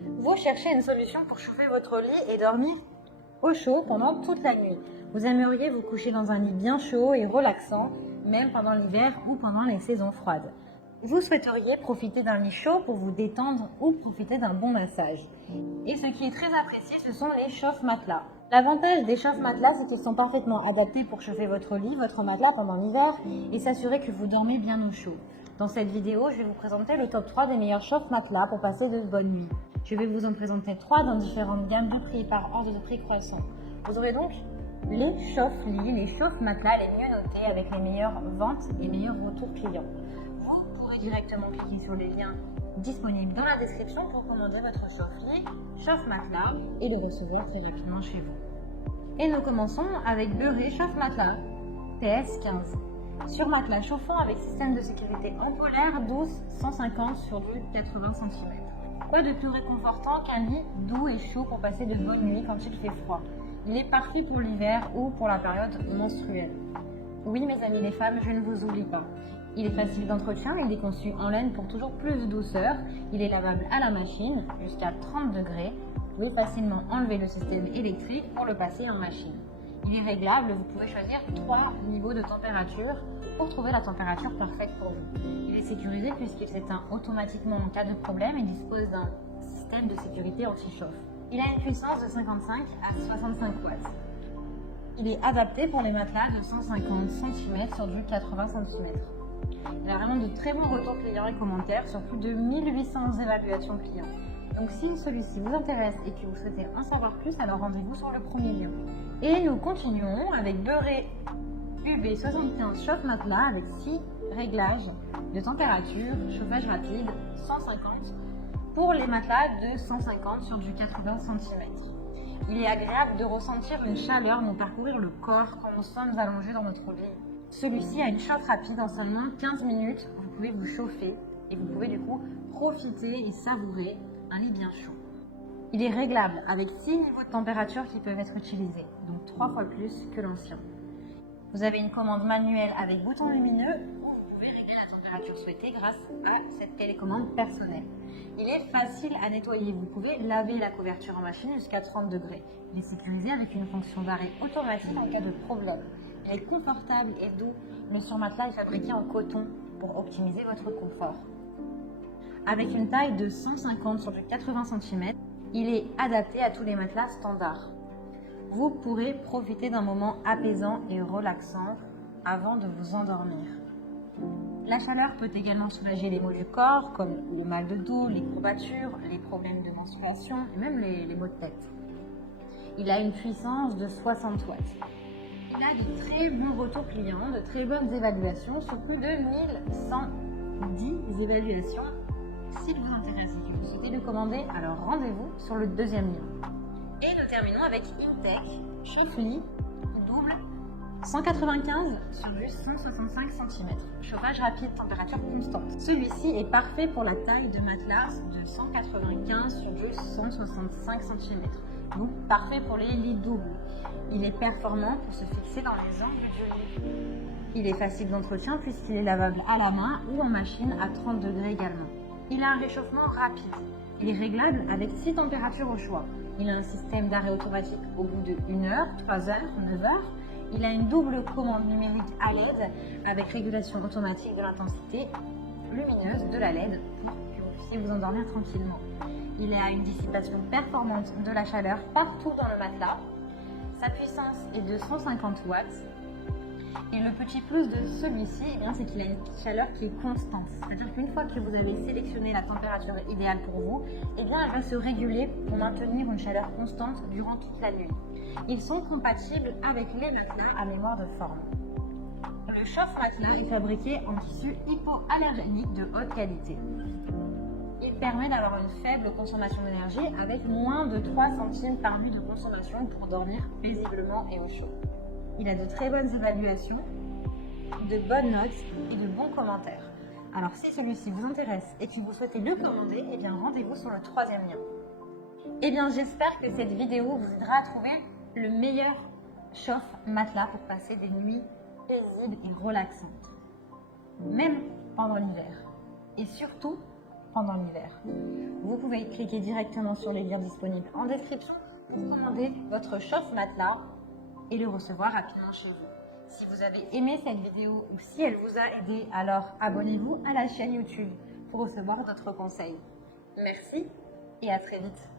Vous cherchez une solution pour chauffer votre lit et dormir au chaud pendant toute la nuit. Vous aimeriez vous coucher dans un lit bien chaud et relaxant, même pendant l'hiver ou pendant les saisons froides. Vous souhaiteriez profiter d'un lit chaud pour vous détendre ou profiter d'un bon massage. Et ce qui est très apprécié, ce sont les chauffe-matelas. L'avantage des chauffe-matelas, c'est qu'ils sont parfaitement adaptés pour chauffer votre lit, votre matelas pendant l'hiver et s'assurer que vous dormez bien au chaud. Dans cette vidéo, je vais vous présenter le top 3 des meilleurs chauffe-matelas pour passer de bonnes nuits. Je vais vous en présenter 3 dans différentes gammes de prix par ordre de prix croissant. Vous aurez donc les chauffe-lits, les chauffe-matelas les mieux notés avec les meilleures ventes et meilleurs retours clients. Vous pourrez directement cliquer sur les liens disponibles dans la description pour commander votre chauffe-lit, chauffe-matelas et le recevoir très rapidement chez vous. Et nous commençons avec Beurré chauffe-matelas PS15. Sur matelas chauffant avec système de sécurité en polaire 12 150 sur du 80 cm. Quoi de plus réconfortant qu'un lit doux et chaud pour passer de bonnes nuits quand il fait froid. Il est parfait pour l'hiver ou pour la période menstruelle. Oui mes amis les femmes, je ne vous oublie pas. Il est facile d'entretien, il est conçu en laine pour toujours plus de douceur, il est lavable à la machine jusqu'à 30 degrés. Vous pouvez facilement enlever le système électrique pour le passer en machine. Il est réglable, vous pouvez choisir 3 niveaux de température pour trouver la température parfaite pour vous. Il est sécurisé puisqu'il s'éteint automatiquement en cas de problème et dispose d'un système de sécurité anti-chauffe. Il a une puissance de 55 à 65 watts. Il est adapté pour les matelas de 150 cm sur du 80 cm. Il a vraiment de très bons retours clients et commentaires sur plus de 1800 évaluations clients. Donc si celui-ci vous intéresse et que vous souhaitez en savoir plus, alors rendez-vous sur le premier lien. Et nous continuons avec Beurré UB75 chauffe-matelas avec 6 réglages de température, chauffage rapide, 150 pour les matelas de 150 sur du 80 cm. Il est agréable de ressentir une chaleur nous parcourir le corps quand nous sommes allongés dans notre lit. Celui-ci a une chauffe rapide en seulement 15 minutes. Vous pouvez vous chauffer et vous pouvez du coup profiter et savourer un lit bien chaud. Il est réglable avec 6 niveaux de température qui peuvent être utilisés, donc 3 fois plus que l'ancien. Vous avez une commande manuelle avec bouton lumineux où vous pouvez régler la température souhaitée grâce à cette télécommande personnelle. Il est facile à nettoyer, vous pouvez laver la couverture en machine jusqu'à 30 degrés. Il est sécurisé avec une fonction d'arrêt automatique en cas de problème. Il est confortable et doux. Le surmatelas est fabriqué en coton pour optimiser votre confort. Avec une taille de 150 sur du 80 cm, il est adapté à tous les matelas standards. Vous pourrez profiter d'un moment apaisant et relaxant avant de vous endormir. La chaleur peut également soulager les maux du corps, comme le mal de dos, les courbatures, les problèmes de menstruation et même les maux de tête. Il a une puissance de 60 watts. Il a de très bons retours clients, de très bonnes évaluations, sur plus de 1110 évaluations. S'il vous intéresse et que vous souhaitez le commander, alors rendez-vous sur le deuxième lien. Et nous terminons avec Intech chauffe-lit double 195 sur du 165 cm. Chauffage rapide, température constante. Celui-ci est parfait pour la taille de matelas de 195 sur du 165 cm. Donc parfait pour les lits doubles. Il est performant pour se fixer dans les angles du lit. Il est facile d'entretien puisqu'il est lavable à la main ou en machine à 30 degrés également. Il a un réchauffement rapide. Il est réglable avec 6 températures au choix. Il a un système d'arrêt automatique au bout de 1 heure, 3 heures, 9 heures. Il a une double commande numérique à LED avec régulation automatique de l'intensité lumineuse de la LED pour que vous puissiez vous endormir tranquillement. Il a une dissipation performante de la chaleur partout dans le matelas. Sa puissance est de 150 watts. Et le petit plus de celui-ci, c'est qu'il a une chaleur qui est constante. C'est-à-dire qu'une fois que vous avez sélectionné la température idéale pour vous, elle va se réguler pour maintenir une chaleur constante durant toute la nuit. Ils sont compatibles avec les matelas à mémoire de forme. Le chauffe-matelas est fabriqué en tissu hypoallergénique de haute qualité. Il permet d'avoir une faible consommation d'énergie avec moins de 3 centimes par nuit de consommation pour dormir paisiblement et au chaud. Il a de très bonnes évaluations, de bonnes notes et de bons commentaires. Alors si celui-ci vous intéresse et que vous souhaitez le commander, rendez-vous sur le troisième lien. J'espère que cette vidéo vous aidera à trouver le meilleur chauffe-matelas pour passer des nuits paisibles et relaxantes, même pendant l'hiver. Et surtout, pendant l'hiver. Vous pouvez cliquer directement sur les liens disponibles en description pour commander votre chauffe-matelas et le recevoir rapidement chez vous. Si vous avez aimé cette vidéo ou si elle vous a aidé, alors abonnez-vous à la chaîne YouTube pour recevoir d'autres conseils. Merci et à très vite.